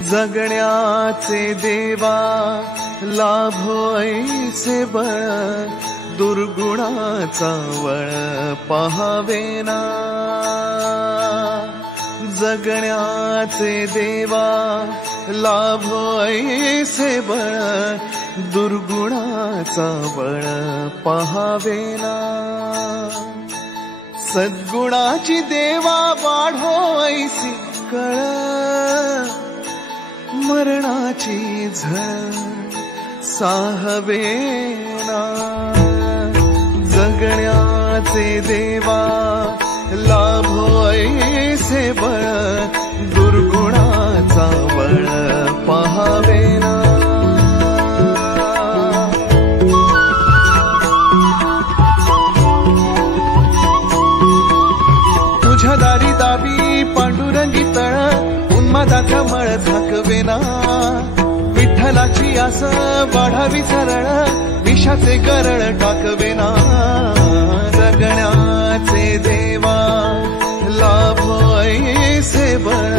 जगण्याचे देवा लाभो ऐसे बळ, दुर्गुणाचा वळ पहावेना। जगण्याचे देवा लाभो ऐसे बळ, दुर्गुणाचा बळ पहावेना। सद्गुणाची देवा वाढो ऐसी कळ, मरणाची झळ साहवेना। जगण्याचे देवा लाभो ऐसे बळ, दुर्गुणाचा बळ पहावेना। तुझ्या दारी दावी पांडुरंगी तळ, उन्मादाचा मळ झाकवेना। विठ्ठलाची आस वाढावी सरळ, विषाचे गरळ टाकवेना। जगण्याचे देवा लाभो ऐसे बळ,